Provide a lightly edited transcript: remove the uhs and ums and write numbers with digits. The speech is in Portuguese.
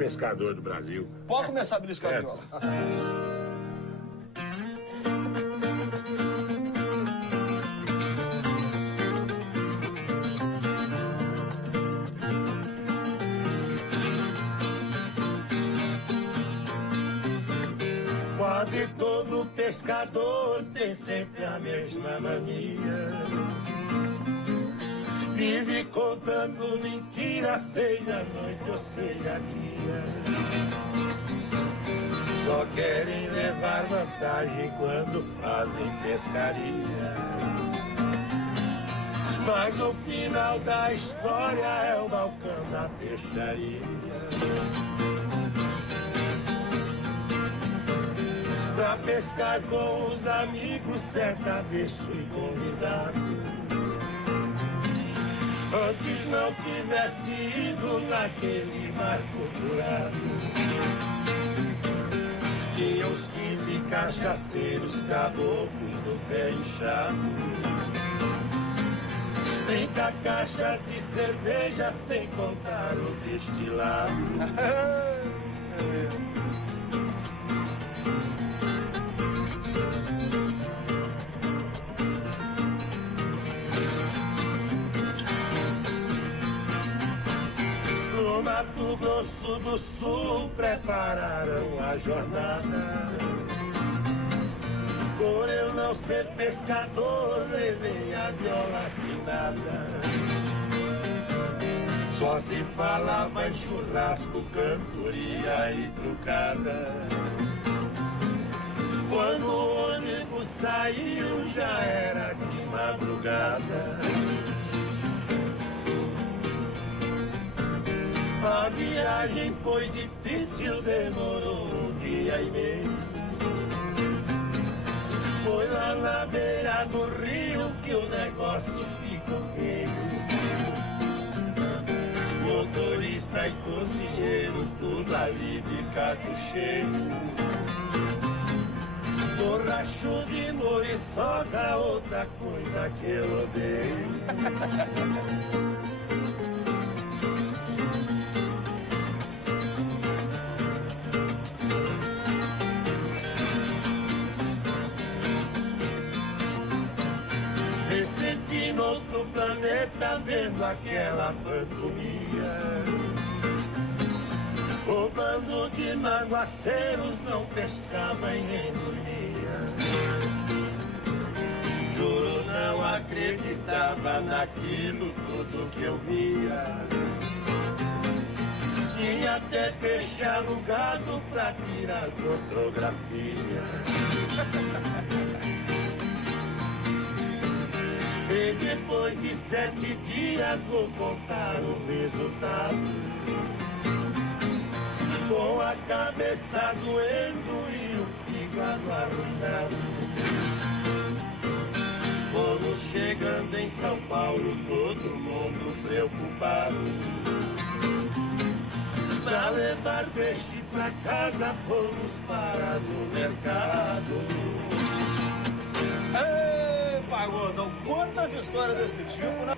pescador do Brasil. Pode começar a beliscar a viola. Quase todo pescador tem sempre a mesma mania. Vive contando mentiras, seja noite ou seja dia. Só querem levar vantagem quando fazem pescaria. Mas o final da história é o balcão da peixaria. Pra pescar com os amigos, certa vez fui convidado. Antes não tivesse ido naquele marco furado. Tinha uns 15 cachaceiros, caboclos do pé inchado. 30 caixas de cerveja, sem contar o destilado. No Mato Grosso do Sul prepararam a jornada. Por eu não ser pescador, levei a viola afinada. Só se falava em churrasco, cantoria e trucada. Quando o ônibus saiu, já era de madrugada. A viagem foi difícil, demorou um dia e meio. Foi lá na beira do rio que o negócio ficou feio. Motorista e cozinheiro, tudo ali de caco cheio. Borracho de muriçoca, outra coisa que eu odeio. Senti no outro planeta vendo aquela pantomia. O bando de manguaceiros não pescava e nem dormia. Juro, não acreditava naquilo tudo que eu via. Tinha até peixe alugado pra tirar fotografia. E depois de 7 dias vou contar o resultado. Com a cabeça doendo e o fígado arruinado. Fomos chegando em São Paulo, todo mundo preocupado. Pra levar peixe pra casa, fomos parar no mercado. Pagodão, quantas histórias desse tipo, né?